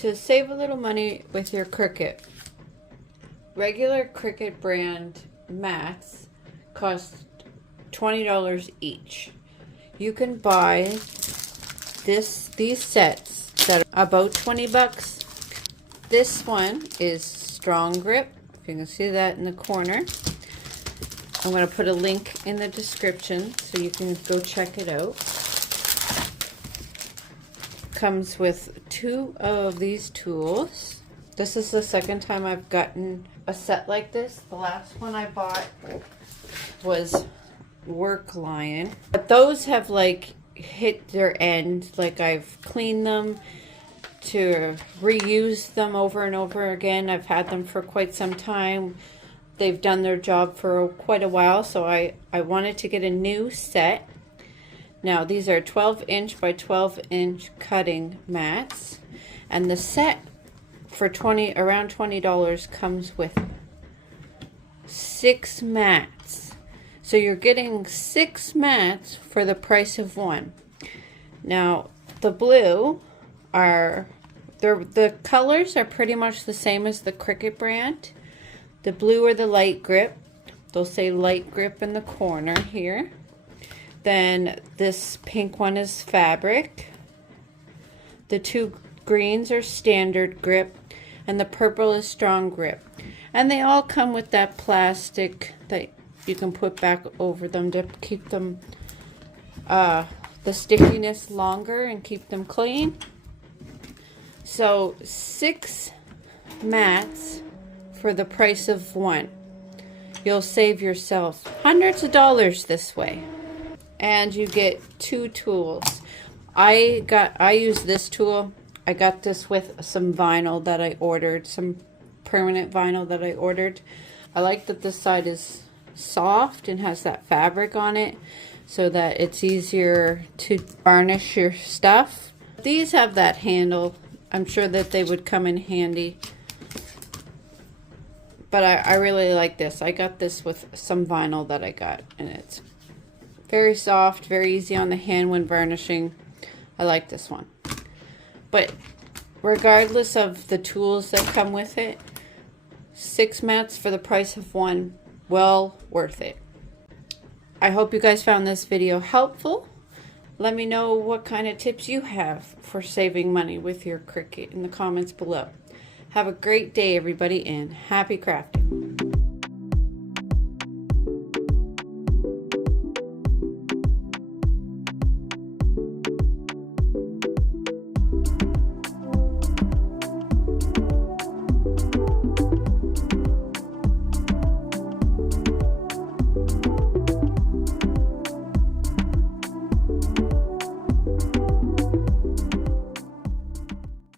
to save a little money with your Cricut, regular Cricut brand mats cost $20 each. You can buy these sets that are about 20 bucks. This one is strong grip. If you can see that in the corner. I'm going to put a link in the description so you can go check it out. Comes with 2 of these tools. This is the second time I've gotten a set like this. The last one I bought was Work Lion, but those have like hit their end. Like I've cleaned them to reuse them over and over again. I've had them for quite some time. They've done their job for quite a while, so I wanted to get a new set. Now these are 12-inch by 12-inch cutting mats, and the set for around $20 comes with 6 mats. So you're getting 6 mats for the price of 1. Now the blue the colors are pretty much the same as the Cricut brand. The blue are the light grip. They'll say light grip in the corner here. Then this pink one is fabric. The 2 greens are standard grip, and the purple is strong grip. And they all come with that plastic that you can put back over them to keep them the stickiness longer and keep them clean. So 6 mats for the price of 1. You'll save yourself hundreds of dollars this way. And you get 2 tools. I use this tool. I got this with some vinyl that I ordered, some permanent vinyl that I ordered. I like that this side is soft and has that fabric on it so that it's easier to varnish your stuff. These have that handle. I'm sure that they would come in handy. But I really like this. I got this with some vinyl that I got, and it's very soft, very easy on the hand when varnishing. I like this one. But regardless of the tools that come with it, 6 mats for the price of 1, well worth it. I hope you guys found this video helpful. Let me know what kind of tips you have for saving money with your Cricut in the comments below. Have a great day, everybody, and happy crafting.